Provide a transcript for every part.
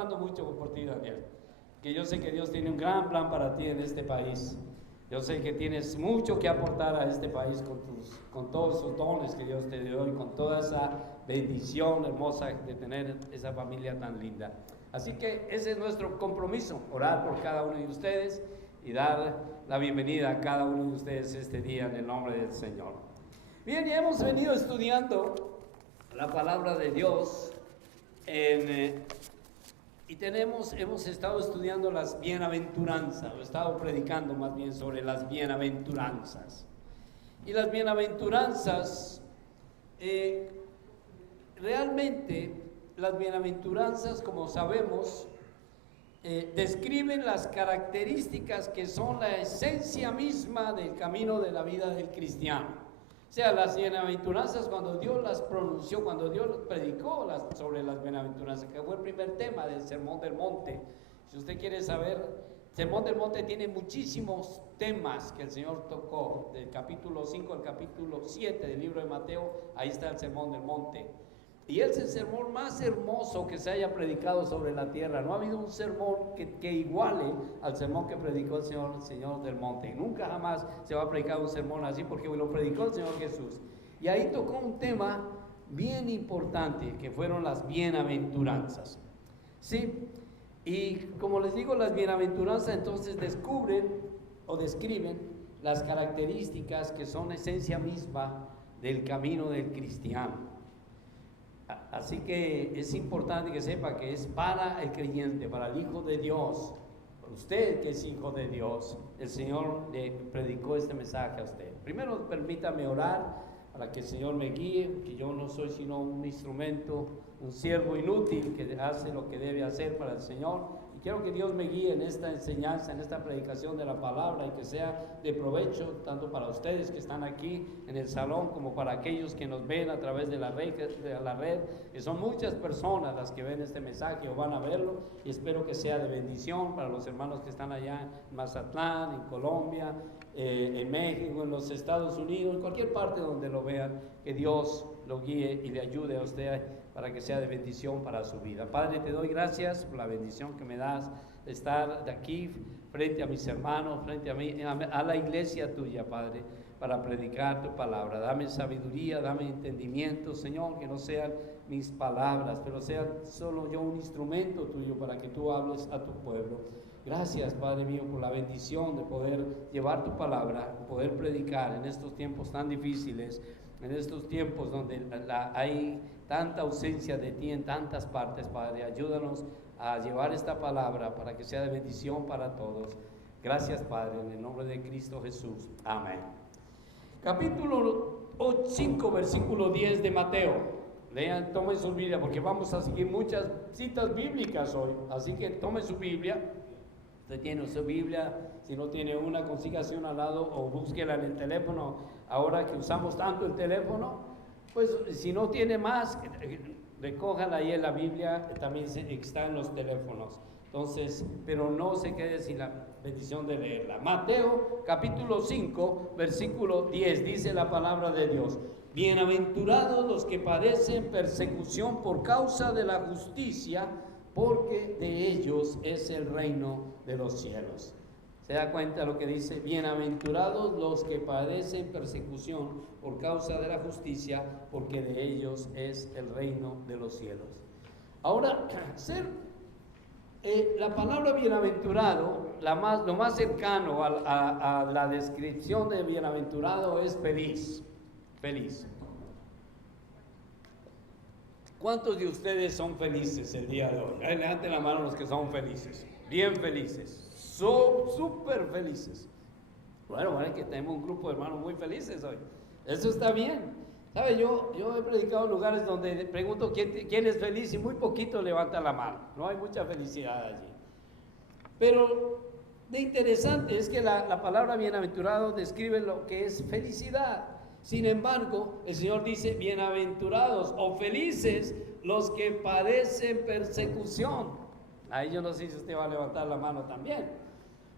orando mucho por ti, Daniel, que yo sé que Dios tiene un gran plan para ti en este país. Yo sé que tienes mucho que aportar a este país con todos sus dones que Dios te dio y con toda esa bendición hermosa de tener esa familia tan linda. Así que ese es nuestro compromiso, orar por cada uno de ustedes y dar la bienvenida a cada uno de ustedes este día en el nombre del Señor. Bien, ya hemos venido estudiando la palabra de Dios y hemos estado estudiando las bienaventuranzas, he estado predicando más bien sobre las bienaventuranzas. Y las bienaventuranzas, realmente las bienaventuranzas, como sabemos, describen las características que son la esencia misma del camino de la vida del cristiano. O sea, las bienaventuranzas, cuando Dios las pronunció, cuando Dios predicó sobre las bienaventuranzas, que fue el primer tema del Sermón del Monte. Si usted quiere saber, el Sermón del Monte tiene muchísimos temas que el Señor tocó, del capítulo 5 al capítulo 7 del libro de Mateo, ahí está el Sermón del Monte. Y es el sermón más hermoso que se haya predicado sobre la tierra. No ha habido un sermón que iguale al sermón que predicó el Señor del Monte. Y nunca jamás se va a predicar un sermón así, porque lo predicó el Señor Jesús. Y ahí tocó un tema bien importante, que fueron las bienaventuranzas. ¿Sí? Y como les digo, las bienaventuranzas entonces describen las características que son esencia misma del camino del cristiano. Así que es importante que sepa que es para el creyente, para el Hijo de Dios, usted que es Hijo de Dios. El Señor le predicó este mensaje a usted. Primero permítame orar para que el Señor me guíe, que yo no soy sino un instrumento, un siervo inútil que hace lo que debe hacer para el Señor. Y quiero que Dios me guíe en esta enseñanza, en esta predicación de la palabra, y que sea de provecho tanto para ustedes que están aquí en el salón como para aquellos que nos ven a través de la red, que son muchas personas las que ven este mensaje o van a verlo, y espero que sea de bendición para los hermanos que están allá en Mazatlán, en Colombia, en México, en los Estados Unidos, en cualquier parte donde lo vean, que Dios lo guíe y le ayude a usted para que sea de bendición para su vida. Padre, te doy gracias por la bendición que me das de estar de aquí frente a mis hermanos, frente a mí, a la iglesia tuya, Padre, para predicar tu palabra. Dame sabiduría, dame entendimiento, Señor, que no sean mis palabras, pero sea solo yo un instrumento tuyo para que tú hables a tu pueblo. Gracias, Padre mío, por la bendición de poder llevar tu palabra, poder predicar en estos tiempos tan difíciles, en estos tiempos donde hay tanta ausencia de ti en tantas partes. Padre, ayúdanos a llevar esta palabra para que sea de bendición para todos. Gracias, Padre, en el nombre de Cristo Jesús. Amén. Capítulo 5, versículo 10 de Mateo. Lean, tomen su Biblia, porque vamos a seguir muchas citas bíblicas hoy. Así que tomen su Biblia. Usted tiene su Biblia, si no tiene una, consígase una al lado o búsquela en el teléfono. Ahora que usamos tanto el teléfono, pues si no tiene más, recójala ahí en la Biblia, también está en los teléfonos. Entonces, pero no se quede sin la bendición de leerla. Mateo capítulo 5, versículo 10, dice la palabra de Dios: bienaventurados los que padecen persecución por causa de la justicia, porque de ellos es el reino de los cielos. ¿Se da cuenta lo que dice? Bienaventurados los que padecen persecución por causa de la justicia, porque de ellos es el reino de los cielos. Ahora, la palabra bienaventurado, lo más cercano a la descripción de bienaventurado es feliz. Feliz. ¿Cuántos de ustedes son felices el día de hoy? Levanten la mano los que son felices, bien felices, súper felices. Bueno, que tenemos un grupo de hermanos muy felices hoy. Eso está bien. ¿Sabe? Yo he predicado en lugares donde pregunto quién es feliz y muy poquito levanta la mano. No hay mucha felicidad allí. Pero lo interesante es que la palabra bienaventurado describe lo que es felicidad. Sin embargo, el Señor dice: bienaventurados o felices los que padecen persecución. Ahí yo no sé si usted va a levantar la mano también,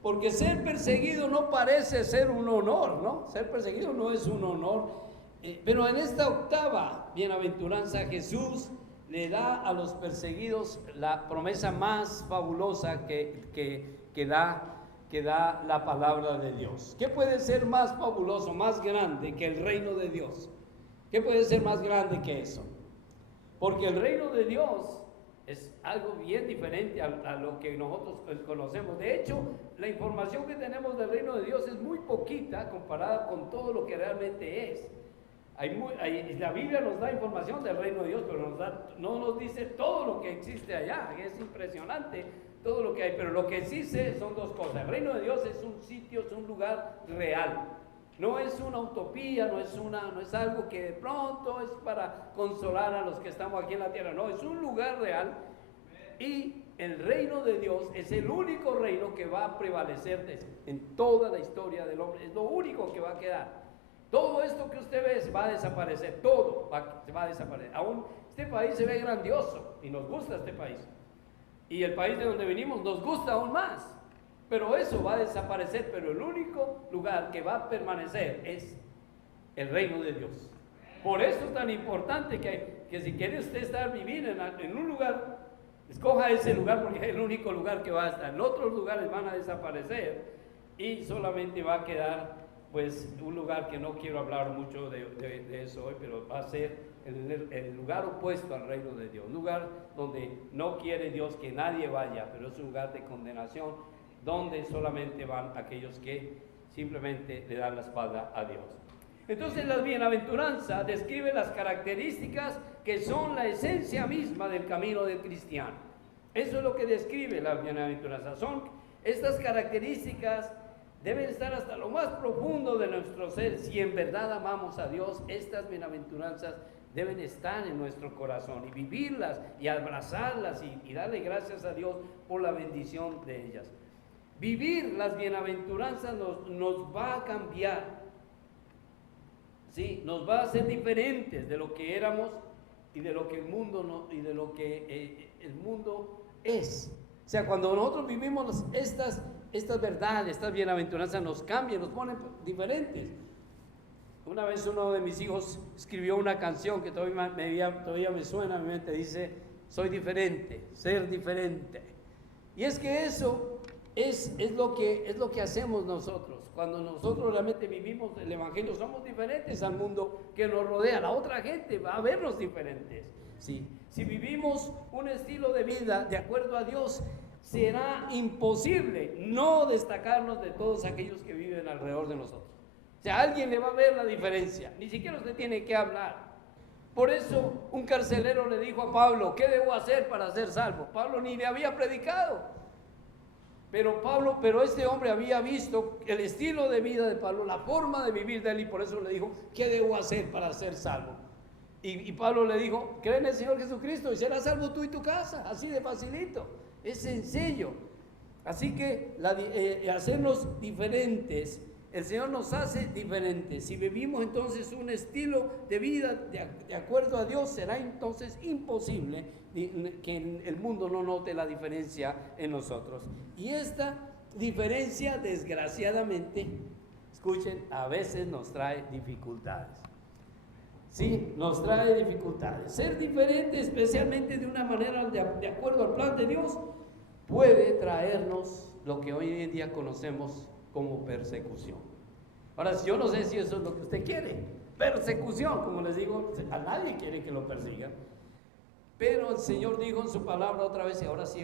porque ser perseguido no parece ser un honor, ¿no? Ser perseguido no es un honor, pero en esta octava bienaventuranza Jesús le da a los perseguidos la promesa más fabulosa que da la palabra de Dios. ¿Qué puede ser más fabuloso, más grande que el reino de Dios? ¿Qué puede ser más grande que eso? Porque el reino de Dios es algo bien diferente a lo que nosotros conocemos. De hecho, la información que tenemos del reino de Dios es muy poquita comparada con todo lo que realmente es. La Biblia nos da información del reino de Dios, pero no nos dice todo lo que existe allá. Es impresionante todo lo que hay, pero lo que sí sé son dos cosas. El reino de Dios es un sitio, es un lugar real. No es una utopía, no es algo que de pronto es para consolar a los que estamos aquí en la tierra. No, es un lugar real, y el reino de Dios es el único reino que va a prevalecer en toda la historia del hombre. Es lo único que va a quedar. Todo esto que usted ve va a desaparecer, todo va a desaparecer. Aún este país se ve grandioso y nos gusta este país. Y el país de donde venimos nos gusta aún más. Pero eso va a desaparecer, pero el único lugar que va a permanecer es el reino de Dios. Por eso es tan importante que si quiere usted vivir en un lugar, escoja ese lugar, porque es el único lugar que va a estar. En otros lugares van a desaparecer y solamente va a quedar pues un lugar que no quiero hablar mucho de eso hoy, pero va a ser el lugar opuesto al reino de Dios. Un lugar donde no quiere Dios que nadie vaya, pero es un lugar de condenación, donde solamente van aquellos que simplemente le dan la espalda a Dios. Entonces la bienaventuranza describe las características que son la esencia misma del camino del cristiano. Eso es lo que describe la bienaventuranza. Son estas características, deben estar hasta lo más profundo de nuestro ser. Si en verdad amamos a Dios, estas bienaventuranzas deben estar en nuestro corazón, y vivirlas y abrazarlas y darle gracias a Dios por la bendición de ellas. Vivir las bienaventuranzas nos va a cambiar, ¿sí? Nos va a hacer diferentes de lo que éramos y de lo que el mundo el mundo es. O sea, cuando nosotros vivimos estas verdades, estas bienaventuranzas, nos cambian, nos ponen diferentes. Una vez uno de mis hijos escribió una canción que todavía me suena a mi mente. Dice: soy diferente, ser diferente. Y es que eso es lo que hacemos nosotros. Cuando nosotros realmente vivimos el evangelio, somos diferentes al mundo que nos rodea. La otra gente va a vernos diferentes, ¿sí? Si vivimos un estilo de vida de acuerdo a Dios, será imposible no destacarnos de todos aquellos que viven alrededor de nosotros. O sea, alguien le va a ver la diferencia, ni siquiera usted tiene que hablar. Por eso un carcelero le dijo a Pablo: ¿qué debo hacer para ser salvo? Pablo ni le había predicado, pero este hombre había visto el estilo de vida de Pablo, la forma de vivir de él, y por eso le dijo: ¿qué debo hacer para ser salvo? Y Pablo le dijo: cree en el Señor Jesucristo y serás salvo tú y tu casa. Así de facilito, es sencillo. Así que hacernos diferentes, el Señor nos hace diferentes. Si vivimos entonces un estilo de vida de acuerdo a Dios, será entonces imposible que el mundo no note la diferencia en nosotros. Y esta diferencia, desgraciadamente, escuchen, a veces nos trae dificultades. Sí, nos trae dificultades. Ser diferente, especialmente de una manera de acuerdo al plan de Dios, puede traernos lo que hoy en día conocemos como persecución. Ahora, yo no sé si eso es lo que usted quiere. Persecución, como les digo, a nadie quiere que lo persigan. Pero el Señor dijo en su palabra otra vez, y ahora sí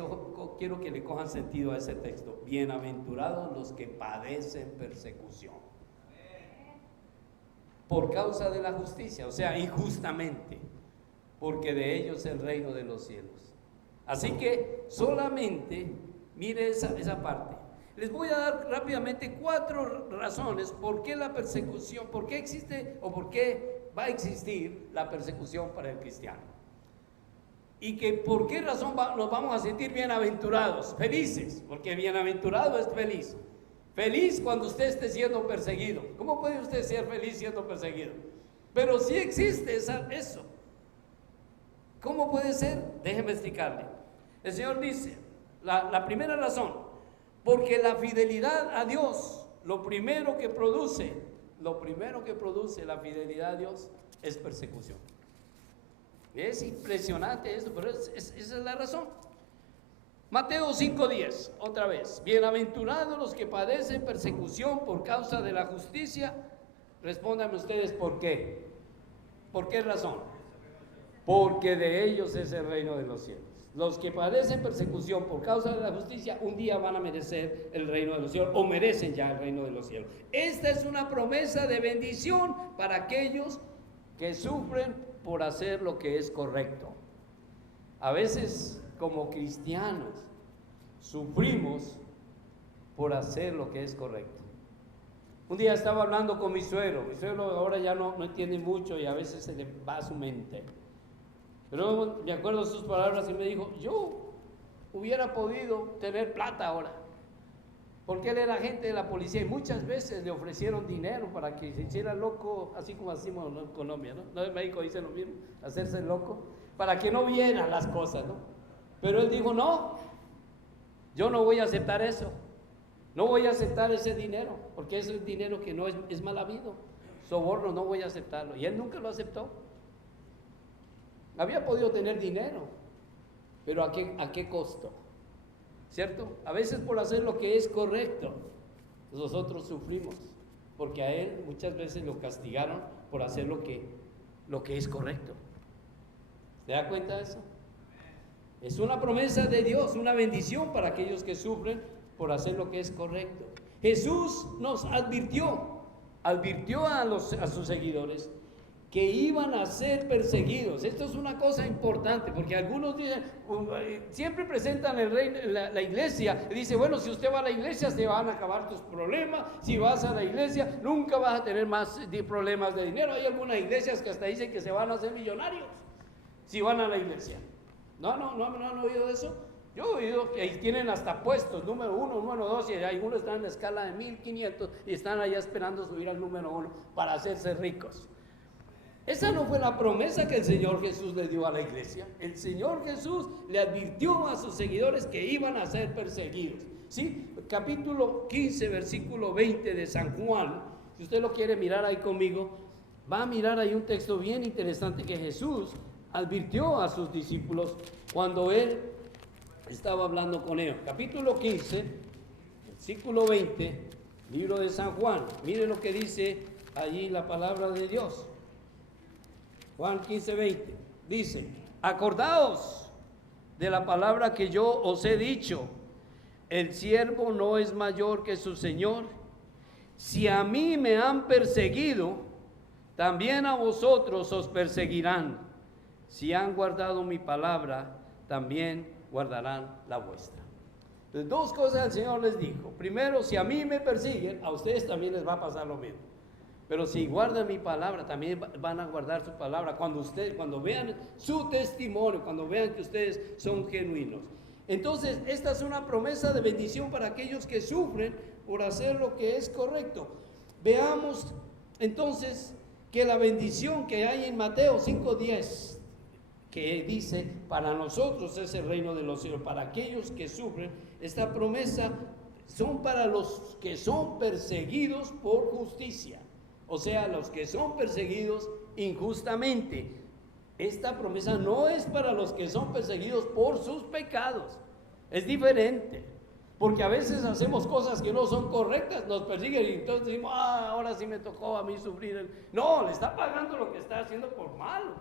quiero que le cojan sentido a ese texto: bienaventurados los que padecen persecución por causa de la justicia, o sea, injustamente, porque de ellos es el reino de los cielos. Así que solamente mire esa parte. Les voy a dar rápidamente 4 razones por qué la persecución, por qué existe o por qué va a existir la persecución para el cristiano. Y que por qué razón nos vamos a sentir bienaventurados, felices, porque bienaventurado es feliz. Feliz cuando usted esté siendo perseguido. ¿Cómo puede usted ser feliz siendo perseguido? Pero sí existe eso. ¿Cómo puede ser? Déjeme explicarle. El Señor dice, la primera razón, porque la fidelidad a Dios, lo primero que produce la fidelidad a Dios es persecución. Es impresionante esto, pero esa es la razón. Mateo 5:10, otra vez. Bienaventurados los que padecen persecución por causa de la justicia. Respóndanme ustedes por qué. ¿Por qué razón? Porque de ellos es el reino de los cielos. Los que padecen persecución por causa de la justicia, un día van a merecer el reino de los cielos, o merecen ya el reino de los cielos. Esta es una promesa de bendición para aquellos que sufren por hacer lo que es correcto. A veces, como cristianos, sufrimos por hacer lo que es correcto. Un día estaba hablando con mi suegro ahora ya no entiende mucho y a veces se le va su mente. Pero me acuerdo sus palabras y me dijo, yo hubiera podido tener plata ahora, porque él era agente de la policía y muchas veces le ofrecieron dinero para que se hiciera loco, así como hacemos en Colombia, ¿no? No, en México dicen lo mismo, hacerse loco, para que no vieran las cosas, ¿no? Pero él dijo, no, yo no voy a aceptar eso, no voy a aceptar ese dinero, porque ese es dinero que no es mal habido, soborno, no voy a aceptarlo, y él nunca lo aceptó. Había podido tener dinero, pero ¿a qué costo? ¿Cierto? A veces por hacer lo que es correcto, nosotros sufrimos, porque a él muchas veces lo castigaron por hacer lo que es correcto. ¿Se da cuenta de eso? Es una promesa de Dios, una bendición para aquellos que sufren por hacer lo que es correcto. Jesús nos advirtió a sus seguidores que iban a ser perseguidos. Esto es una cosa importante, porque algunos dicen, siempre presentan el rey, la iglesia, y dice, bueno, si usted va a la iglesia se van a acabar tus problemas, si vas a la iglesia nunca vas a tener más problemas de dinero. Hay algunas iglesias que hasta dicen que se van a hacer millonarios si van a la iglesia. No han oído de eso. Yo he oído que ahí tienen hasta puestos, número 1, número 2, y algunos están en la escala de 1500 y están allá esperando subir al número 1 para hacerse ricos. Esa no fue la promesa que el Señor Jesús le dio a la iglesia. El Señor Jesús le advirtió a sus seguidores que iban a ser perseguidos. ¿Sí? Capítulo 15, versículo 20 de San Juan. Si usted lo quiere mirar ahí conmigo, va a mirar ahí un texto bien interesante que Jesús advirtió a sus discípulos cuando Él estaba hablando con ellos. Capítulo 15, versículo 20, libro de San Juan. Mire lo que dice allí la palabra de Dios. Juan 15, 20, dice, acordaos de la palabra que yo os he dicho, el siervo no es mayor que su Señor. Si a mí me han perseguido, también a vosotros os perseguirán. Si han guardado mi palabra, también guardarán la vuestra. Entonces, dos cosas el Señor les dijo. Primero, si a mí me persiguen, a ustedes también les va a pasar lo mismo. Pero si guardan mi palabra, también van a guardar su palabra. Cuando vean su testimonio, cuando vean que ustedes son genuinos. Entonces, esta es una promesa de bendición para aquellos que sufren por hacer lo que es correcto. Veamos entonces que la bendición que hay en Mateo 5:10, que dice, para nosotros es el reino de los cielos, para aquellos que sufren, esta promesa son para los que son perseguidos por justicia. O sea, los que son perseguidos injustamente. Esta promesa no es para los que son perseguidos por sus pecados. Es diferente. Porque a veces hacemos cosas que no son correctas, nos persiguen y entonces decimos, ahora sí me tocó a mí sufrir. No, le está pagando lo que está haciendo por malo,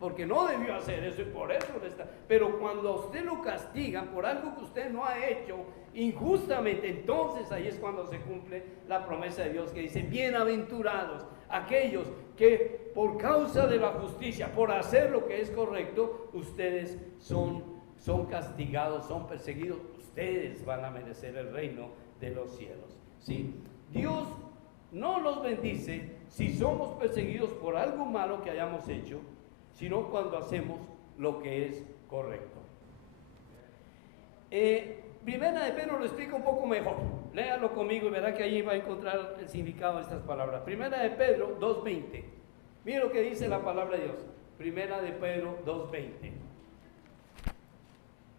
porque no debió hacer eso y por eso le está. Pero cuando a usted lo castigan por algo que usted no ha hecho injustamente, entonces ahí es cuando se cumple la promesa de Dios que dice, bienaventurados aquellos que por causa de la justicia, por hacer lo que es correcto, ustedes son castigados, son perseguidos. Ustedes van a merecer el reino de los cielos. ¿Sí? Dios no nos bendice si somos perseguidos por algo malo que hayamos hecho, sino cuando hacemos lo que es correcto. Primera de Pedro lo explica un poco mejor. Léalo conmigo y verá que allí va a encontrar el significado de estas palabras. Primera de Pedro 2:20. Mira lo que dice la palabra de Dios. Primera de Pedro 2:20.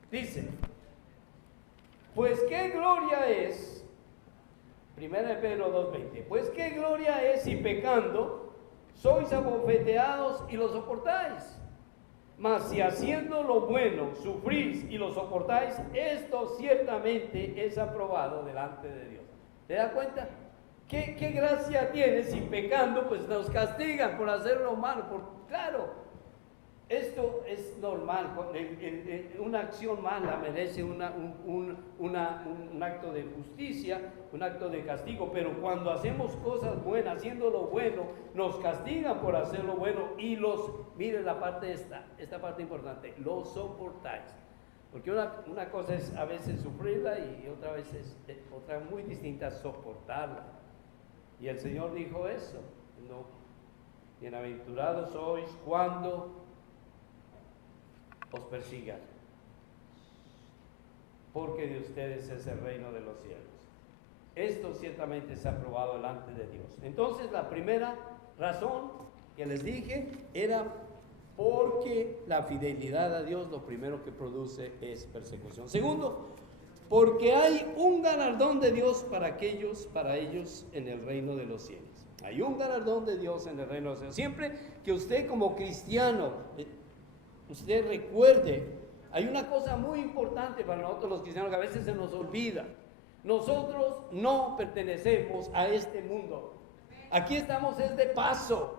Dice, pues qué gloria es, primera de Pedro 2:20, pues qué gloria es si pecando sois abofeteados y lo soportáis. Mas si haciendo lo bueno sufrís y lo soportáis, esto ciertamente es aprobado delante de Dios. ¿Te das cuenta? ¿Qué gracia tiene si pecando pues nos castigan por hacer lo malo? Claro, esto es normal. Una acción mala merece un acto de justicia, un acto de castigo, pero cuando hacemos cosas buenas, haciendo lo bueno, nos castigan por hacer lo bueno y miren la parte esta parte importante, lo soportáis. Porque una cosa es a veces sufrirla y otra vez otra muy distinta soportarla. Y el Señor dijo eso, no, bienaventurados sois cuando os persigan, porque de ustedes es el reino de los cielos. Esto ciertamente es aprobado delante de Dios. Entonces la primera razón que les dije era porque la fidelidad a Dios lo primero que produce es persecución. Segundo, porque hay un galardón de Dios para ellos en el reino de los cielos. Hay un galardón de Dios en el reino de los cielos. Siempre que usted como cristiano, usted recuerde, hay una cosa muy importante para nosotros los cristianos que a veces se nos olvida. Nosotros no pertenecemos a este mundo. Aquí estamos es de paso.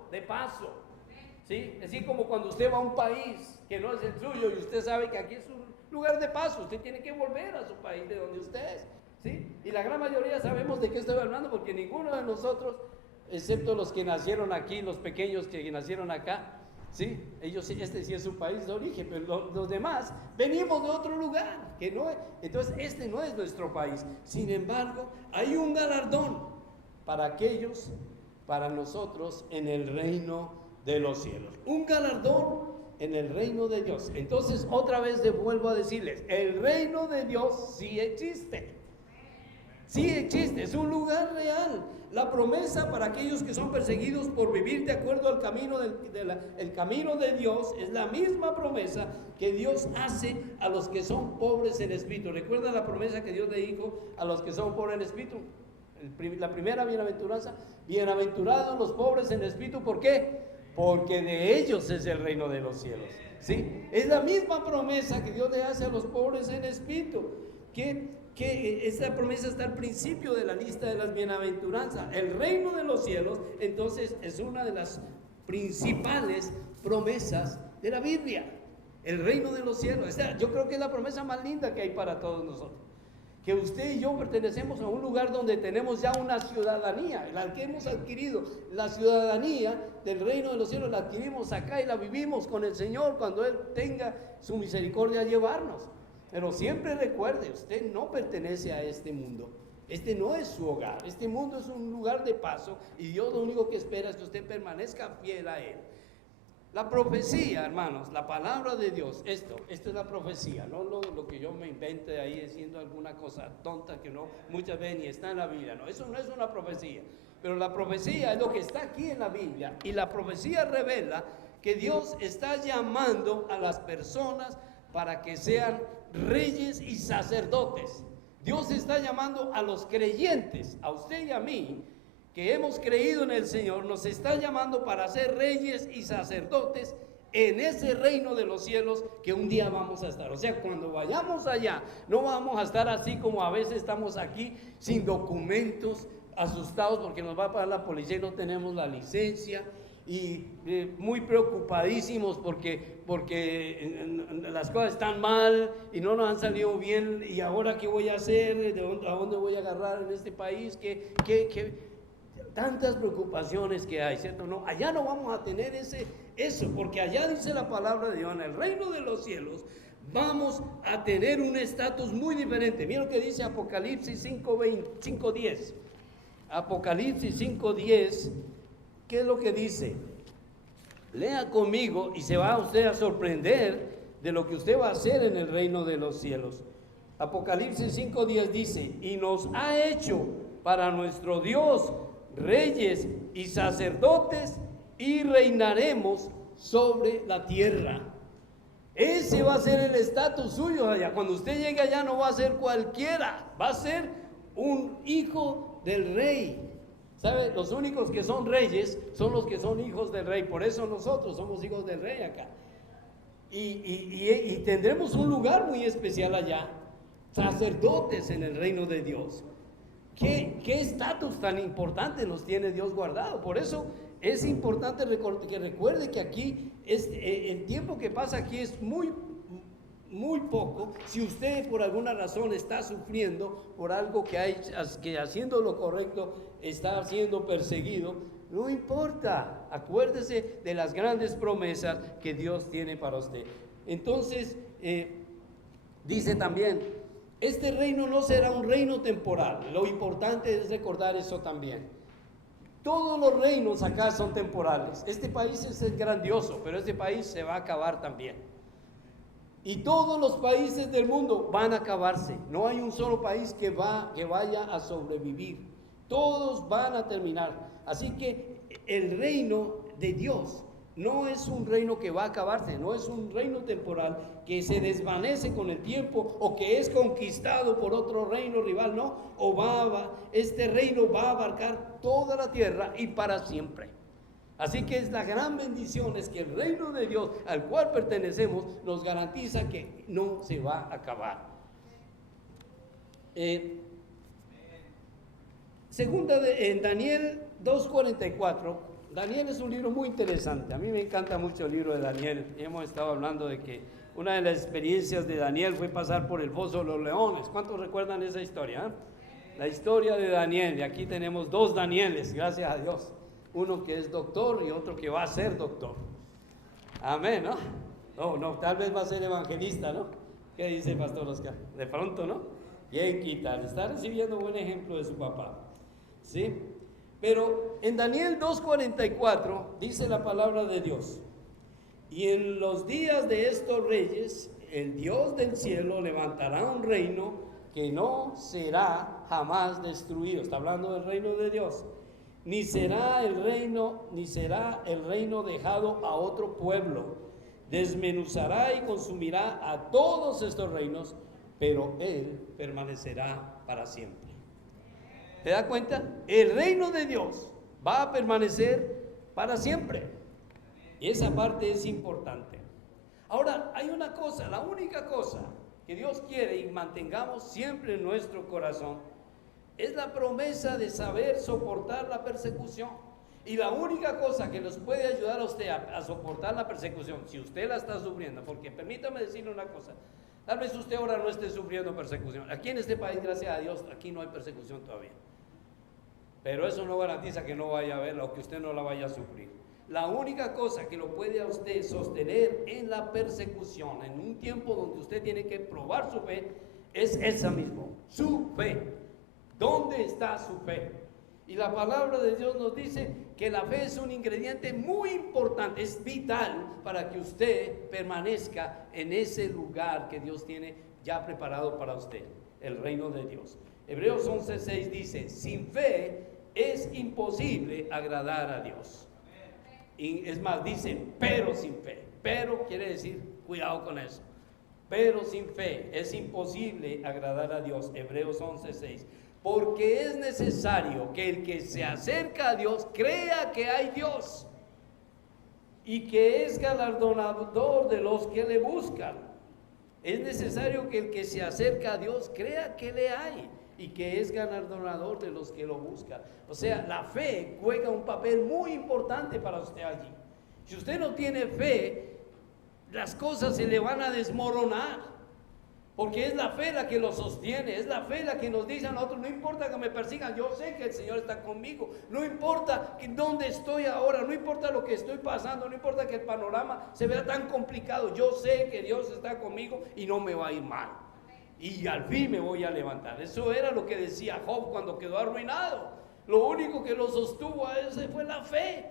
¿Sí? Así como cuando usted va a un país que no es el suyo y usted sabe que aquí es un lugar de paso, usted tiene que volver a su país de donde usted es, ¿sí? Y la gran mayoría sabemos de qué estoy hablando porque ninguno de nosotros, excepto los que nacieron aquí, los pequeños que nacieron acá, ¿sí? Ellos, este sí es su país de origen, pero los demás venimos de otro lugar, que no es, entonces este no es nuestro país. Sin embargo, hay un galardón para nosotros en el reino de los cielos, un galardón en el reino de Dios. Entonces otra vez les vuelvo a decirles, el reino de Dios sí existe, es un lugar real. La promesa para aquellos que son perseguidos por vivir de acuerdo al camino el camino de Dios es la misma promesa que Dios hace a los que son pobres en espíritu. ¿Recuerdan la promesa que Dios le dijo a los que son pobres en espíritu? La primera bienaventuranza, bienaventurados los pobres en espíritu. ¿Por qué? Porque de ellos es el reino de los cielos, ¿sí? Es la misma promesa que Dios le hace a los pobres en espíritu, que esta promesa está al principio de la lista de las bienaventuranzas. El reino de los cielos, entonces, es una de las principales promesas de la Biblia. El reino de los cielos, yo creo que es la promesa más linda que hay para todos nosotros. Que usted y yo pertenecemos a un lugar donde tenemos ya una ciudadanía, la que hemos adquirido, la ciudadanía del reino de los cielos, la adquirimos acá y la vivimos con el Señor cuando Él tenga su misericordia a llevarnos. Pero siempre recuerde, usted no pertenece a este mundo, este no es su hogar, este mundo es un lugar de paso y Dios lo único que espera es que usted permanezca fiel a Él. La profecía, hermanos, la palabra de Dios, esto es la profecía, no lo que yo me invente ahí diciendo alguna cosa tonta que no muchas veces ni está en la Biblia, no, eso no es una profecía, pero la profecía es lo que está aquí en la Biblia y la profecía revela que Dios está llamando a las personas para que sean reyes y sacerdotes. Dios está llamando a los creyentes, a usted y a mí, que hemos creído en el Señor, nos está llamando para ser reyes y sacerdotes en ese reino de los cielos que un día vamos a estar. O sea, cuando vayamos allá, no vamos a estar así como a veces estamos aquí, sin documentos, asustados porque nos va a pagar la policía y no tenemos la licencia, y muy preocupadísimos porque las cosas están mal y no nos han salido bien, y ahora qué voy a hacer, a dónde voy a agarrar en este país, tantas preocupaciones que hay, ¿cierto? No, allá no vamos a tener eso, porque allá dice la palabra de Dios, en el reino de los cielos vamos a tener un estatus muy diferente. Mira lo que dice Apocalipsis 5:10. Apocalipsis 5:10, ¿qué es lo que dice? Lea conmigo y se va usted a sorprender de lo que usted va a hacer en el reino de los cielos. Apocalipsis 5:10 dice, y nos ha hecho para nuestro Dios reyes y sacerdotes y reinaremos sobre la tierra. Ese va a ser el estatus suyo allá. Cuando usted llegue allá no va a ser cualquiera, va a ser un hijo del rey. ¿Sabe? Los únicos que son reyes son los que son hijos del rey. Por eso nosotros somos hijos del rey acá. y tendremos un lugar muy especial allá, sacerdotes en el reino de Dios. ¿Qué estatus tan importante nos tiene Dios guardado? Por eso es importante que recuerde que aquí el tiempo que pasa aquí es muy poco. Si usted por alguna razón está sufriendo por algo que haciendo lo correcto está siendo perseguido, no importa, acuérdese de las grandes promesas que Dios tiene para usted. Entonces, dice también, este reino no será un reino temporal. Lo importante es recordar eso también. Todos los reinos acá son temporales. Este país es grandioso, pero este país se va a acabar también. Y todos los países del mundo van a acabarse. No hay un solo país que vaya a sobrevivir. Todos van a terminar. Así que el reino de Dios no es un reino que va a acabarse, no es un reino temporal que se desvanece con el tiempo o que es conquistado por otro reino rival, no. Este reino va a abarcar toda la tierra y para siempre. Así que es la gran bendición, es que el reino de Dios al cual pertenecemos nos garantiza que no se va a acabar. En Daniel 2:44, Daniel es un libro muy interesante. A mí me encanta mucho el libro de Daniel. Hemos estado hablando de que una de las experiencias de Daniel fue pasar por el foso de los leones. ¿Cuántos recuerdan esa historia? La historia de Daniel. Y aquí tenemos dos Danieles, gracias a Dios. Uno que es doctor y otro que va a ser doctor. Amén, ¿no? No, tal vez va a ser evangelista, ¿no? ¿Qué dice el pastor Oscar? De pronto, ¿no? Bien, quita, está recibiendo buen ejemplo de su papá. ¿Sí? Pero en Daniel 2:44 dice la palabra de Dios: y en los días de estos reyes, el Dios del cielo levantará un reino que no será jamás destruido. Está hablando del reino de Dios. Ni será el reino dejado a otro pueblo. Desmenuzará y consumirá a todos estos reinos, pero Él permanecerá para siempre. ¿Te das cuenta? El reino de Dios va a permanecer para siempre. Y esa parte es importante. Ahora, hay una cosa, la única cosa que Dios quiere y mantengamos siempre en nuestro corazón es la promesa de saber soportar la persecución. Y la única cosa que nos puede ayudar a usted a soportar la persecución, si usted la está sufriendo, porque permítame decirle una cosa, tal vez usted ahora no esté sufriendo persecución. Aquí en este país, gracias a Dios, aquí no hay persecución todavía. Pero eso no garantiza que no vaya a haberla o que usted no la vaya a sufrir. La única cosa que lo puede a usted sostener en la persecución, en un tiempo donde usted tiene que probar su fe, es esa misma, su fe. ¿Dónde está su fe? Y la palabra de Dios nos dice que la fe es un ingrediente muy importante, es vital para que usted permanezca en ese lugar que Dios tiene ya preparado para usted, el reino de Dios. Hebreos 11:6 dice, sin fe es imposible agradar a Dios. Y es más, dice, pero sin fe. Pero quiere decir, cuidado con eso. Pero sin fe es imposible agradar a Dios. Hebreos 11:6. Porque es necesario que el que se acerca a Dios crea que hay Dios y que es galardonador de los que le buscan. Es necesario que el que se acerca a Dios crea que le hay y que es galardonador de los que lo buscan. O sea, la fe juega un papel muy importante para usted allí. Si usted no tiene fe, las cosas se le van a desmoronar. Porque es la fe la que lo sostiene, es la fe la que nos dice a nosotros, no importa que me persigan, yo sé que el Señor está conmigo, no importa dónde estoy ahora, no importa lo que estoy pasando, no importa que el panorama se vea tan complicado, yo sé que Dios está conmigo y no me va a ir mal. Y al fin me voy a levantar. Eso era lo que decía Job cuando quedó arruinado. Lo único que lo sostuvo a ese fue la fe.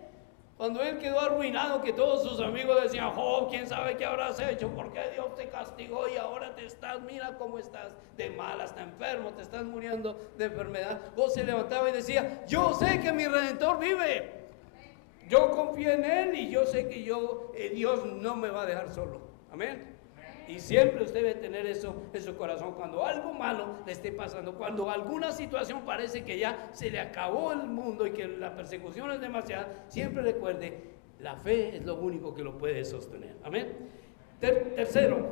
Cuando él quedó arruinado, que todos sus amigos decían, Job, ¿quién sabe qué habrás hecho? ¿Por qué Dios te castigó y ahora mira cómo estás de mal, hasta enfermo, te estás muriendo de enfermedad? Job se levantaba y decía, yo sé que mi Redentor vive. Yo confío en Él y yo sé que Dios no me va a dejar solo. Amén. Y siempre usted debe tener eso en su corazón. Cuando algo malo le esté pasando, cuando alguna situación parece que ya se le acabó el mundo y que la persecución es demasiada, siempre recuerde, la fe es lo único que lo puede sostener. Amén. Tercero,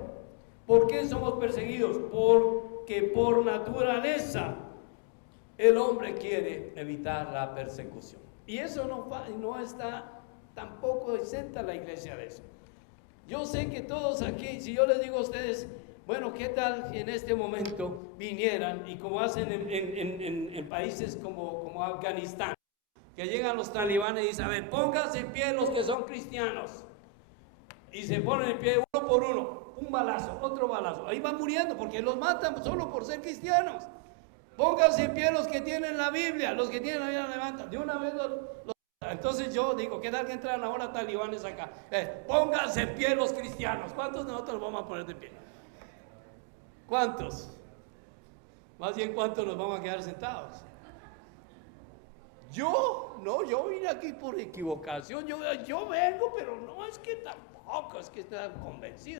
¿por qué somos perseguidos? Porque por naturaleza el hombre quiere evitar la persecución. Y eso no está tampoco exenta la iglesia de eso. Yo sé que todos aquí, si yo les digo a ustedes, bueno, ¿qué tal en este momento vinieran y como hacen en países como Afganistán, que llegan los talibanes y dicen, a ver, pónganse en pie los que son cristianos, y se ponen en pie uno por uno, un balazo, otro balazo, ahí van muriendo porque los matan solo por ser cristianos. Pónganse en pie los que tienen la Biblia, los que tienen la Biblia levantan, de una vez entonces yo digo, ¿qué tal que entran ahora talibanes acá? Pónganse en pie los cristianos. ¿Cuántos de nosotros vamos a poner de pie? ¿Cuántos? Más bien, ¿cuántos nos vamos a quedar sentados? Yo vine aquí por equivocación. Yo vengo, pero no es que tampoco, es que estoy convencido.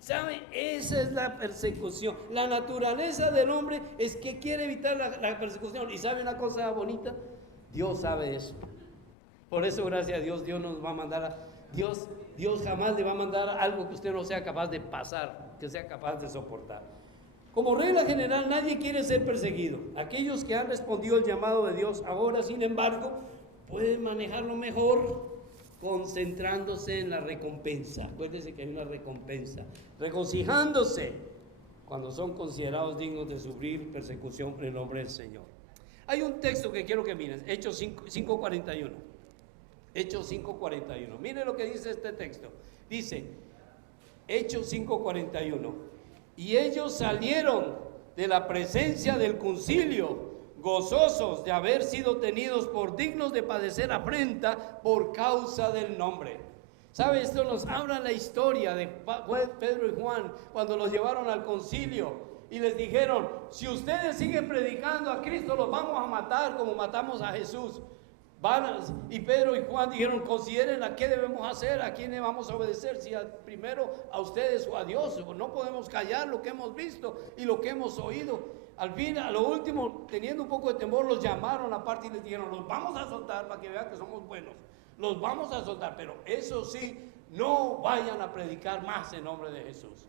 ¿Saben? Esa es la persecución. La naturaleza del hombre es que quiere evitar la persecución. ¿Y sabe una cosa bonita? Dios sabe eso. Por eso, gracias a Dios, Dios nos va a mandar Dios jamás le va a mandar algo que usted no sea capaz de pasar, que sea capaz de soportar. Como regla general, nadie quiere ser perseguido. Aquellos que han respondido al llamado de Dios ahora, sin embargo, pueden manejarlo mejor concentrándose en la recompensa. Acuérdense que hay una recompensa. Regocijándose cuando son considerados dignos de sufrir persecución por el nombre del Señor. Hay un texto que quiero que miren, Hechos 5:41. Hechos 5:41. Miren lo que dice este texto. Dice, Hechos 5:41. Y ellos salieron de la presencia del concilio, gozosos de haber sido tenidos por dignos de padecer afrenta por causa del nombre. ¿Sabe? Esto nos habla la historia de Pedro y Juan cuando los llevaron al concilio y les dijeron, si ustedes siguen predicando a Cristo, los vamos a matar como matamos a Jesús. Y Pedro y Juan dijeron, consideren a qué debemos hacer, a quién le vamos a obedecer, si primero a ustedes o a Dios. No podemos callar lo que hemos visto y lo que hemos oído. Al fin, a lo último, teniendo un poco de temor, los llamaron aparte y les dijeron, los vamos a soltar para que vean que somos buenos, los vamos a soltar, pero eso sí, no vayan a predicar más en nombre de Jesús.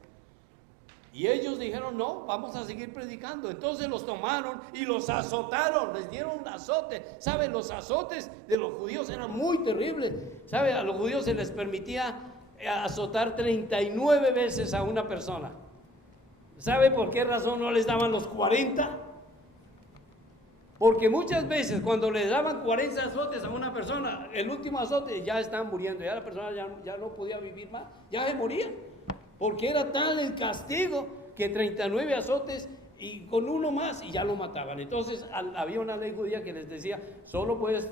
Y ellos dijeron, no, vamos a seguir predicando. Entonces los tomaron y los azotaron, les dieron un azote. ¿Saben? Los azotes de los judíos eran muy terribles. ¿Saben? A los judíos se les permitía azotar 39 veces a una persona. ¿Sabe por qué razón no les daban los 40? Porque muchas veces cuando le daban 40 azotes a una persona, el último azote ya estaban muriendo, ya la persona ya no podía vivir más, ya se moría. Porque era tal el castigo que 39 azotes y con uno más y ya lo mataban. Entonces había una ley judía que les decía, solo puedes,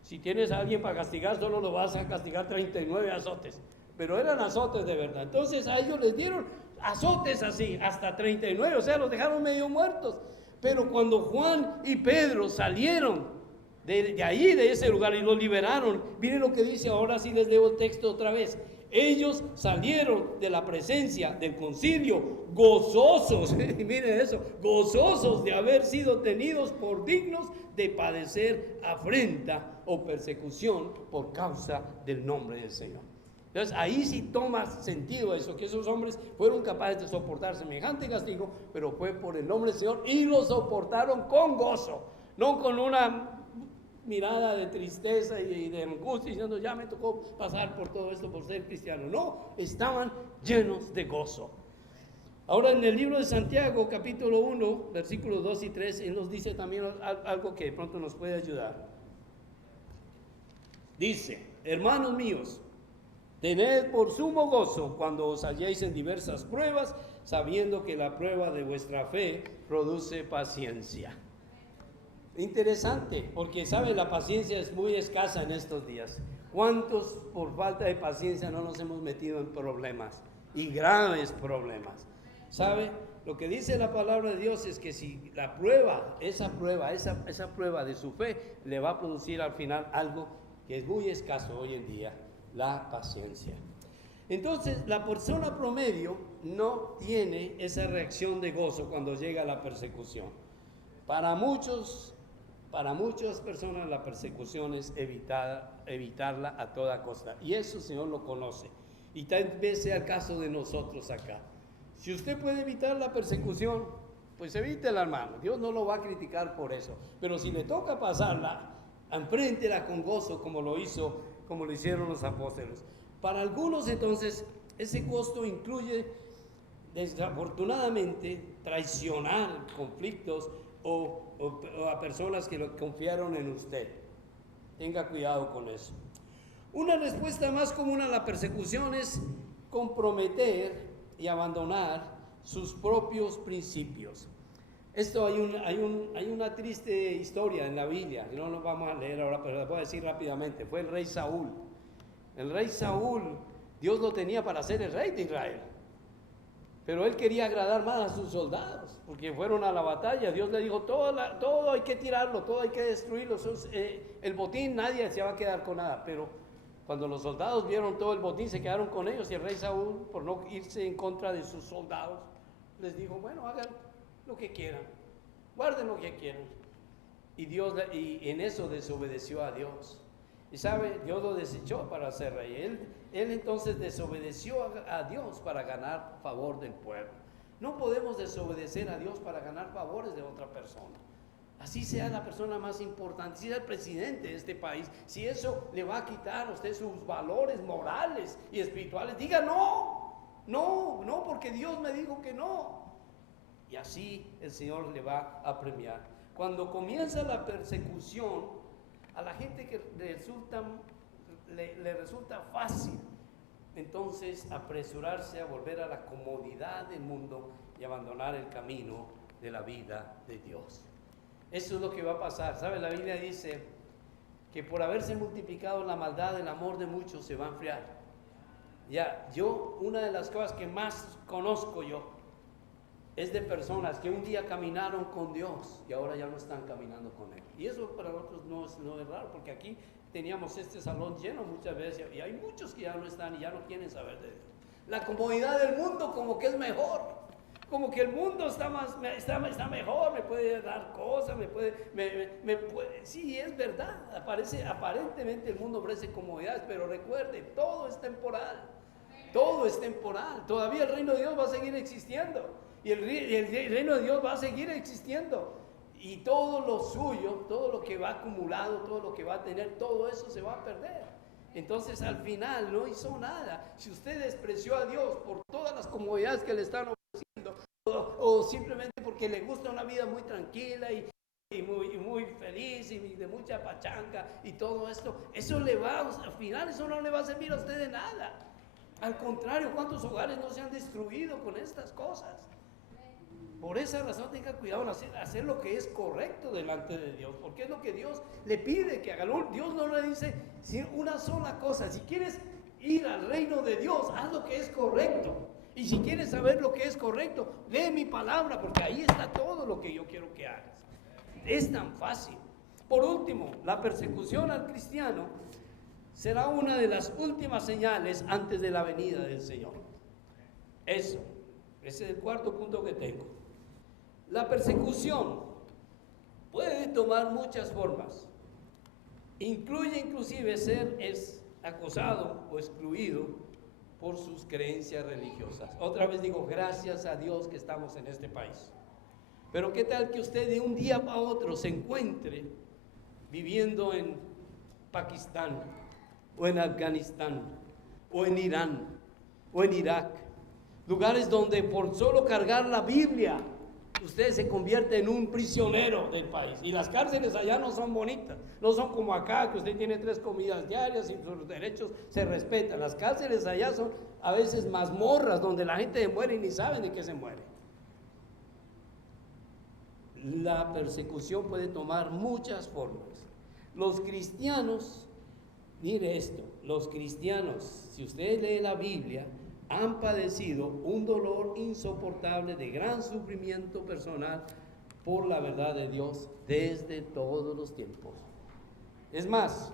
si tienes a alguien para castigar, solo lo vas a castigar 39 azotes. Pero eran azotes de verdad. Entonces a ellos les dieron azotes así, hasta 39, o sea, los dejaron medio muertos. Pero cuando Juan y Pedro salieron de ahí, de ese lugar, y los liberaron, miren lo que dice, ahora sí les leo el texto otra vez. Ellos salieron de la presencia del concilio gozosos, miren eso, gozosos de haber sido tenidos por dignos de padecer afrenta o persecución por causa del nombre del Señor. Entonces ahí sí toma sentido eso, que esos hombres fueron capaces de soportar semejante castigo, pero fue por el nombre del Señor y lo soportaron con gozo, no con una mirada de tristeza y de angustia diciendo ya me tocó pasar por todo esto por ser cristiano. No, estaban llenos de gozo. Ahora en el libro de Santiago capítulo 1 versículos 2 y 3 él nos dice también algo que de pronto nos puede ayudar. Dice, hermanos míos, tened por sumo gozo cuando os halléis en diversas pruebas, sabiendo que la prueba de vuestra fe produce paciencia. Interesante, porque sabe, la paciencia es muy escasa en estos días. ¿Cuántos por falta de paciencia no nos hemos metido en problemas y graves problemas? ¿Sabe? Lo que dice la palabra de Dios es que si la prueba, esa prueba de su fe le va a producir al final algo que es muy escaso hoy en día, la paciencia. Entonces, la persona promedio no tiene esa reacción de gozo cuando llega la persecución. Para muchas personas la persecución es evitarla a toda costa. Y eso el Señor lo conoce. Y tal vez sea el caso de nosotros acá. Si usted puede evitar la persecución, pues evítela, hermano. Dios no lo va a criticar por eso. Pero si le toca pasarla, enfréntela con gozo, como lo hicieron los apóstoles. Para algunos, entonces, ese costo incluye, desafortunadamente, traicionar conflictos o a personas que confiaron en usted. Tenga cuidado con eso. Una respuesta más común a la persecución es comprometer y abandonar sus propios principios. Esto hay una triste historia en la Biblia, no lo vamos a leer ahora, pero la voy a decir rápidamente. Fue el rey Saúl. El rey Saúl, Dios lo tenía para ser el rey de Israel, pero él quería agradar más a sus soldados, porque fueron a la batalla. Dios le dijo, todo hay que tirarlo, todo hay que destruirlo. El botín, nadie se va a quedar con nada. Pero cuando los soldados vieron todo el botín, se quedaron con ellos, y el rey Saúl, por no irse en contra de sus soldados, les dijo, bueno, hagan lo que quieran, guarden lo que quieran. Y en eso desobedeció a Dios. Y sabe, Dios lo desechó para ser rey. Él entonces desobedeció a Dios para ganar favor del pueblo. No podemos desobedecer a Dios para ganar favores de otra persona. Así sea la persona más importante, si sea el presidente de este país, si eso le va a quitar a usted sus valores morales y espirituales, diga no, porque Dios me dijo que no. Y así el Señor le va a premiar. Cuando comienza la persecución, a la gente que le resulta fácil entonces apresurarse a volver a la comodidad del mundo y abandonar el camino de la vida de Dios. Eso es lo que va a pasar. ¿Sabe? La Biblia dice que por haberse multiplicado la maldad, el amor de muchos se va a enfriar. Una de las cosas que más conozco yo es de personas que un día caminaron con Dios y ahora ya no están caminando con Él. Y eso para nosotros no es raro, porque aquí teníamos este salón lleno muchas veces y hay muchos que ya no están y ya no quieren saber de Dios. La comodidad del mundo como que es mejor, como que el mundo está mejor, me puede dar cosas, me puede, sí, es verdad, aparentemente el mundo ofrece comodidades, pero recuerde, todo es temporal, todavía el reino de Dios va a seguir existiendo. Y el reino de Dios va a seguir existiendo. Y todo lo suyo, todo lo que va acumulado, todo lo que va a tener, todo eso se va a perder. Entonces al final no hizo nada. Si usted despreció a Dios por todas las comodidades que le están ofreciendo, o simplemente porque le gusta una vida muy tranquila y muy feliz y de mucha pachanga y todo esto, al final eso no le va a servir a usted de nada. Al contrario, ¿cuántos hogares no se han destruido con estas cosas? Por esa razón tenga cuidado en hacer lo que es correcto delante de Dios, porque es lo que Dios le pide que haga. Dios no le dice una sola cosa. Si quieres ir al reino de Dios, haz lo que es correcto. Y si quieres saber lo que es correcto, lee mi palabra, porque ahí está todo lo que yo quiero que hagas. Es tan fácil. Por último, la persecución al cristiano será una de las últimas señales antes de la venida del Señor. Ese es el cuarto punto que tengo. La persecución puede tomar muchas formas. Inclusive ser acosado o excluido por sus creencias religiosas. Otra vez digo, gracias a Dios que estamos en este país. Pero ¿qué tal que usted de un día para otro se encuentre viviendo en Pakistán, o en Afganistán, o en Irán, o en Irak? Lugares donde por solo cargar la Biblia usted se convierte en un prisionero del país. Y las cárceles allá no son bonitas, no son como acá, que usted tiene 3 comidas diarias y sus derechos se respetan. Las cárceles allá son a veces mazmorras donde la gente se muere y ni saben de qué se muere. La persecución puede tomar muchas formas. Los cristianos, mire esto, los cristianos, si usted lee la Biblia, han padecido un dolor insoportable de gran sufrimiento personal por la verdad de Dios desde todos los tiempos. Es más,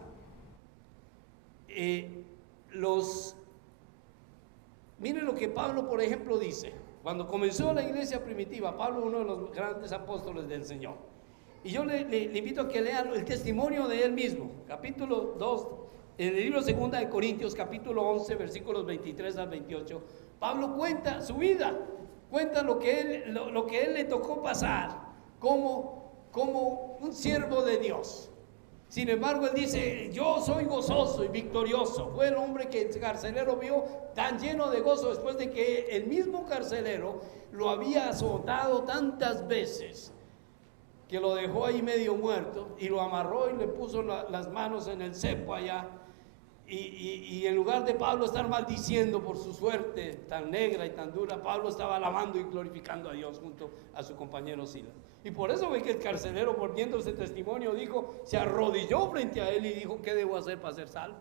miren lo que Pablo, por ejemplo, dice. Cuando comenzó la iglesia primitiva, Pablo, uno de los grandes apóstoles del Señor, y yo le invito a que lean el testimonio de él mismo, capítulo 2 En el libro 2 de Corintios, capítulo 11, versículos 23 al 28, Pablo cuenta su vida, cuenta lo que él le tocó pasar como un siervo de Dios. Sin embargo, él dice, yo soy gozoso y victorioso. Fue el hombre que el carcelero vio tan lleno de gozo después de que el mismo carcelero lo había azotado tantas veces, que lo dejó ahí medio muerto y lo amarró y le puso las manos en el cepo allá. Y en lugar de Pablo estar maldiciendo por su suerte tan negra y tan dura, Pablo estaba alabando y glorificando a Dios junto a su compañero Silas. Y por eso ve que el carcelero, por viendo ese testimonio, se arrodilló frente a él y dijo, ¿qué debo hacer para ser salvo?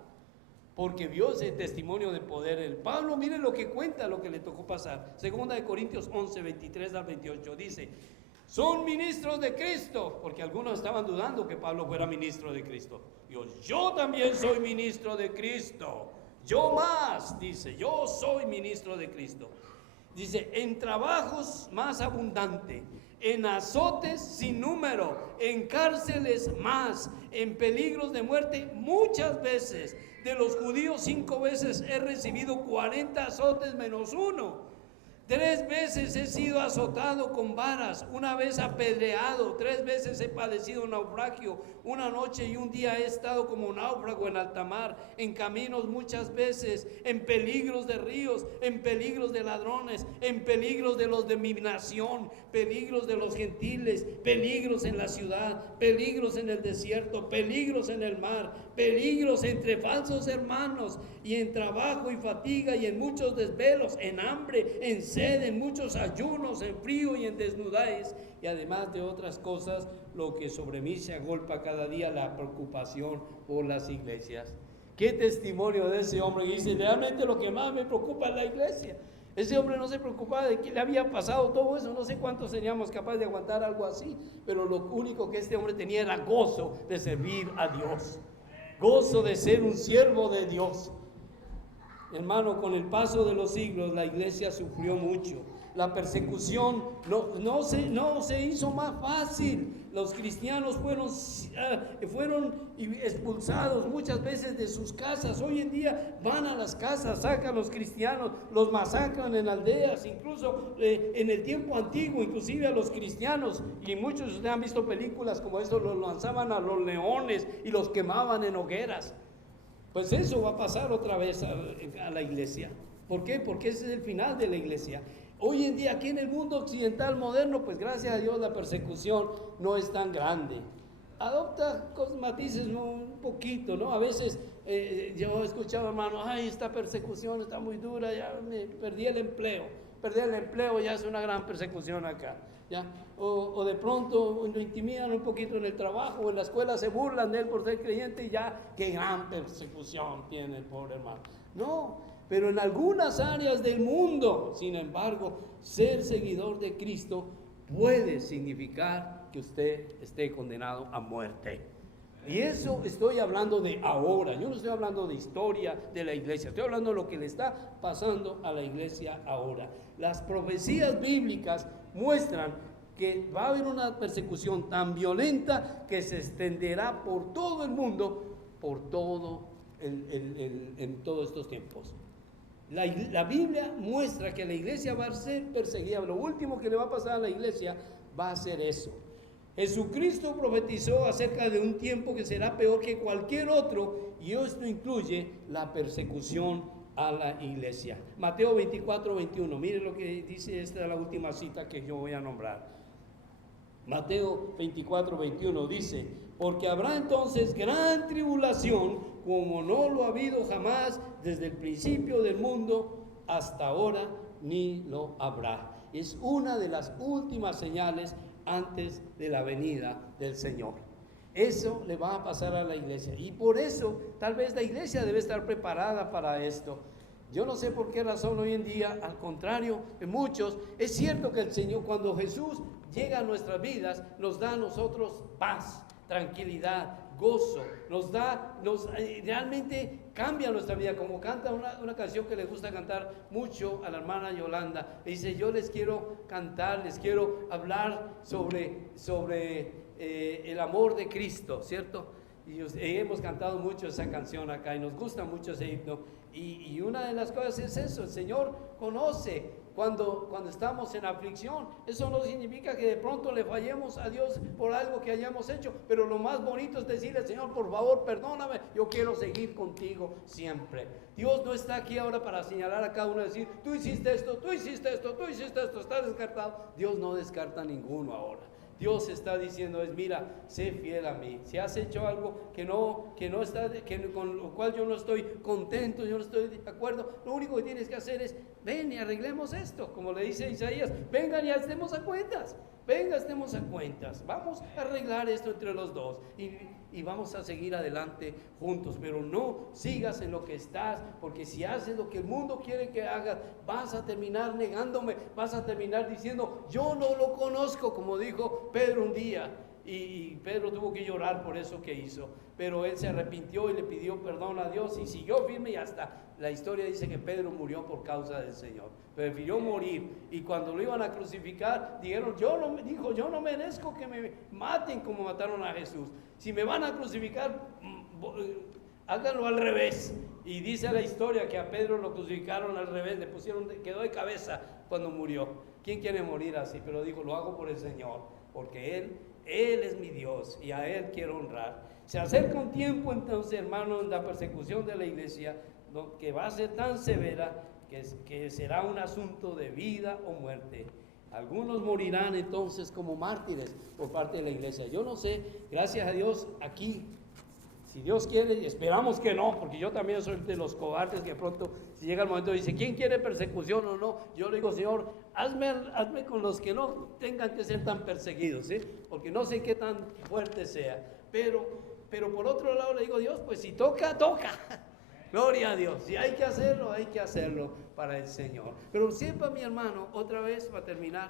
Porque vio ese testimonio de poder. El Pablo, mire lo que cuenta, lo que le tocó pasar. 2 de Corintios 11, 23 al 28, dice, son ministros de Cristo, porque algunos estaban dudando que Pablo fuera ministro de Cristo. Yo también soy ministro de Cristo. Yo más, dice, yo soy ministro de Cristo. Dice, en trabajos más abundante, en azotes sin número, en cárceles más, en peligros de muerte muchas veces. De los judíos 5 veces he recibido 40 azotes menos uno. 3 veces he sido azotado con varas, 1 vez apedreado, 3 veces he padecido naufragio, 1 noche y 1 día he estado como náufrago en alta mar, en caminos muchas veces, en peligros de ríos, en peligros de ladrones, en peligros de los de mi nación, peligros de los gentiles, peligros en la ciudad, peligros en el desierto, peligros en el mar, peligros entre falsos hermanos, y en trabajo y fatiga y en muchos desvelos, en hambre, en sed, en muchos ayunos, en frío y en desnudez, y además de otras cosas, lo que sobre mí se agolpa cada día, la preocupación por las iglesias. Qué testimonio de ese hombre que dice, realmente lo que más me preocupa es la iglesia. Ese hombre no se preocupaba de que le había pasado todo eso. No sé cuántos seríamos capaces de aguantar algo así, pero lo único que este hombre tenía era gozo de servir a Dios, gozo de ser un siervo de Dios. Hermano, con el paso de los siglos la iglesia sufrió mucho. La persecución no se hizo más fácil. Los cristianos fueron expulsados muchas veces de sus casas. Hoy en día van a las casas, sacan a los cristianos, los masacran en aldeas. Incluso en el tiempo antiguo, inclusive a los cristianos, y muchos de ustedes han visto películas como esto, los lanzaban a los leones y los quemaban en hogueras. Pues eso va a pasar otra vez a la iglesia. ¿Por qué? Porque ese es el final de la iglesia. Hoy en día aquí en el mundo occidental moderno, pues gracias a Dios la persecución no es tan grande. Adopta matices un poquito, ¿no? A veces yo he escuchado, hermano, ay, esta persecución está muy dura, ya me perdí el empleo. Perder el empleo ya es una gran persecución acá, ¿ya? O de pronto lo intimidan un poquito en el trabajo, o en la escuela se burlan de él por ser creyente y ya, qué gran persecución tiene el pobre hermano. No, pero en algunas áreas del mundo, sin embargo, ser seguidor de Cristo puede significar que usted esté condenado a muerte. Y eso estoy hablando de ahora. Yo no estoy hablando de historia de la iglesia, estoy hablando de lo que le está pasando a la iglesia ahora. Las profecías bíblicas muestran que va a haber una persecución tan violenta que se extenderá por todo el mundo, por todo en todos estos tiempos. La Biblia muestra que la iglesia va a ser perseguida. Lo último que le va a pasar a la iglesia va a ser eso. Jesucristo profetizó acerca de un tiempo que será peor que cualquier otro, y esto incluye la persecución a la iglesia. Mateo 24, 21. Miren lo que dice, esta es la última cita que yo voy a nombrar. Mateo 24, 21 dice, porque habrá entonces gran tribulación, como no lo ha habido jamás desde el principio del mundo hasta ahora, ni lo habrá. Es una de las últimas señales antes de la venida del Señor. Eso le va a pasar a la iglesia, y por eso tal vez la iglesia debe estar preparada para esto. Yo no sé por qué razón hoy en día, al contrario de muchos, es cierto que el Señor, cuando Jesús llega a nuestras vidas, nos da a nosotros paz, tranquilidad, gozo, realmente cambia nuestra vida, como canta una canción que le gusta cantar mucho a la hermana Yolanda. Le dice, yo les quiero cantar, les quiero hablar sobre el amor de Cristo, ¿cierto? Y hemos cantado mucho esa canción acá y nos gusta mucho ese himno. Y una de las cosas es eso: el Señor conoce cuando estamos en aflicción. Eso no significa que de pronto le fallemos a Dios por algo que hayamos hecho, pero lo más bonito es decirle: Señor, por favor, perdóname, yo quiero seguir contigo siempre. Dios no está aquí ahora para señalar a cada uno y decir: tú hiciste esto, tú hiciste esto, tú hiciste esto, estás descartado. Dios no descarta a ninguno ahora. Dios está diciendo: mira, sé fiel a mí. Si has hecho algo que no está, con lo cual yo no estoy contento, yo no estoy de acuerdo, lo único que tienes que hacer es: ven y arreglemos esto, como le dice Isaías, vengan y estemos a cuentas. Venga, estemos a cuentas, vamos a arreglar esto entre los dos y vamos a seguir adelante juntos. Pero no sigas en lo que estás, porque si haces lo que el mundo quiere que hagas, vas a terminar negándome, vas a terminar diciendo: yo no lo conozco, como dijo Pedro un día. Y Pedro tuvo que llorar por eso que hizo, pero él se arrepintió y le pidió perdón a Dios y siguió firme, y hasta la historia dice que Pedro murió por causa del Señor. Prefirió morir, y cuando lo iban a crucificar dijeron: yo no merezco que me maten como mataron a Jesús. Si me van a crucificar, háganlo al revés. Y dice la historia que a Pedro lo crucificaron al revés, quedó de cabeza cuando murió. ¿Quién quiere morir así? Pero dijo: lo hago por el Señor, porque Él es mi Dios y a Él quiero honrar. Se acerca un tiempo entonces, hermanos, la persecución de la iglesia, que va a ser tan severa que será un asunto de vida o muerte. Algunos morirán entonces como mártires por parte de la iglesia. Yo no sé, gracias a Dios, aquí, si Dios quiere, esperamos que no, porque yo también soy de los cobardes que pronto, si llega el momento, dice: ¿quién quiere persecución o no? Yo le digo: Señor, hazme con los que no tengan que ser tan perseguidos, ¿sí? Porque no sé qué tan fuerte sea. Pero por otro lado le digo: Dios, pues si toca, toca. Gloria a Dios. Si hay que hacerlo para el Señor. Pero sepa, mi hermano, otra vez para terminar,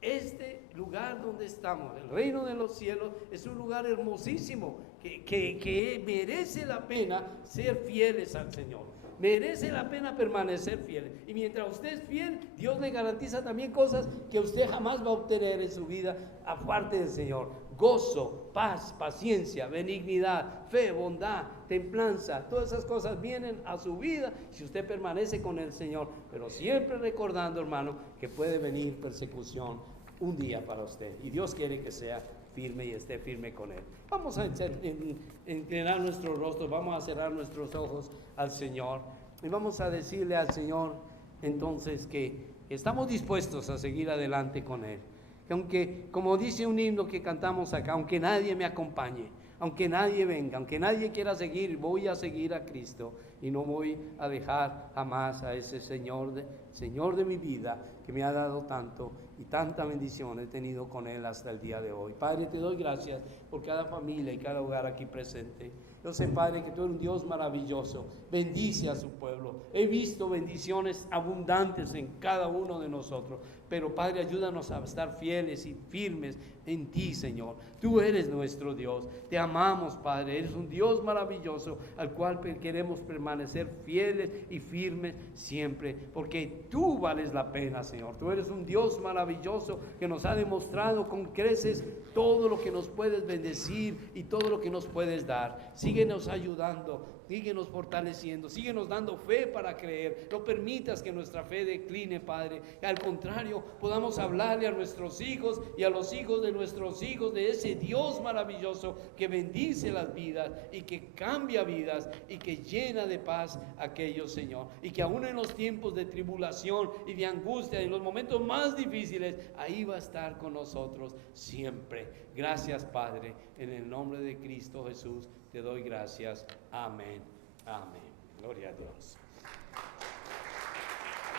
este lugar donde estamos, el reino de los cielos, es un lugar hermosísimo que merece la pena ser fieles al Señor. Merece la pena permanecer fieles. Y mientras usted es fiel, Dios le garantiza también cosas que usted jamás va a obtener en su vida aparte del Señor: gozo, paz, paciencia, benignidad, fe, bondad, templanza. Todas esas cosas vienen a su vida si usted permanece con el Señor, pero siempre recordando, hermano, que puede venir persecución un día para usted, y Dios quiere que sea firme y esté firme con Él. Vamos a inclinar nuestros rostros, vamos a cerrar nuestros ojos al Señor y vamos a decirle al Señor entonces que estamos dispuestos a seguir adelante con Él. Que aunque, como dice un himno que cantamos acá, aunque nadie me acompañe, aunque nadie venga, aunque nadie quiera seguir, voy a seguir a Cristo y no voy a dejar jamás a ese Señor de mi vida, que me ha dado tanto y tanta bendición he tenido con Él hasta el día de hoy. Padre, te doy gracias por cada familia y cada hogar aquí presente. Yo sé, Padre, que tú eres un Dios maravilloso. Bendice a su pueblo. He visto bendiciones abundantes en cada uno de nosotros. Pero, Padre, ayúdanos a estar fieles y firmes en ti, Señor. Tú eres nuestro Dios. Te amamos, Padre. Eres un Dios maravilloso al cual queremos permanecer fieles y firmes siempre. Porque tú vales la pena, Señor. Tú eres un Dios maravilloso que nos ha demostrado con creces todo lo que nos puedes bendecir y todo lo que nos puedes dar. Síguenos ayudando. Síguenos fortaleciendo, síguenos dando fe para creer. No permitas que nuestra fe decline, Padre. Al contrario, podamos hablarle a nuestros hijos y a los hijos de nuestros hijos de ese Dios maravilloso que bendice las vidas y que cambia vidas y que llena de paz a aquellos, Señor. Y que aún en los tiempos de tribulación y de angustia, en los momentos más difíciles, ahí va a estar con nosotros siempre. Gracias, Padre, en el nombre de Cristo Jesús. Te doy gracias. Amén. Amén. Gloria a Dios.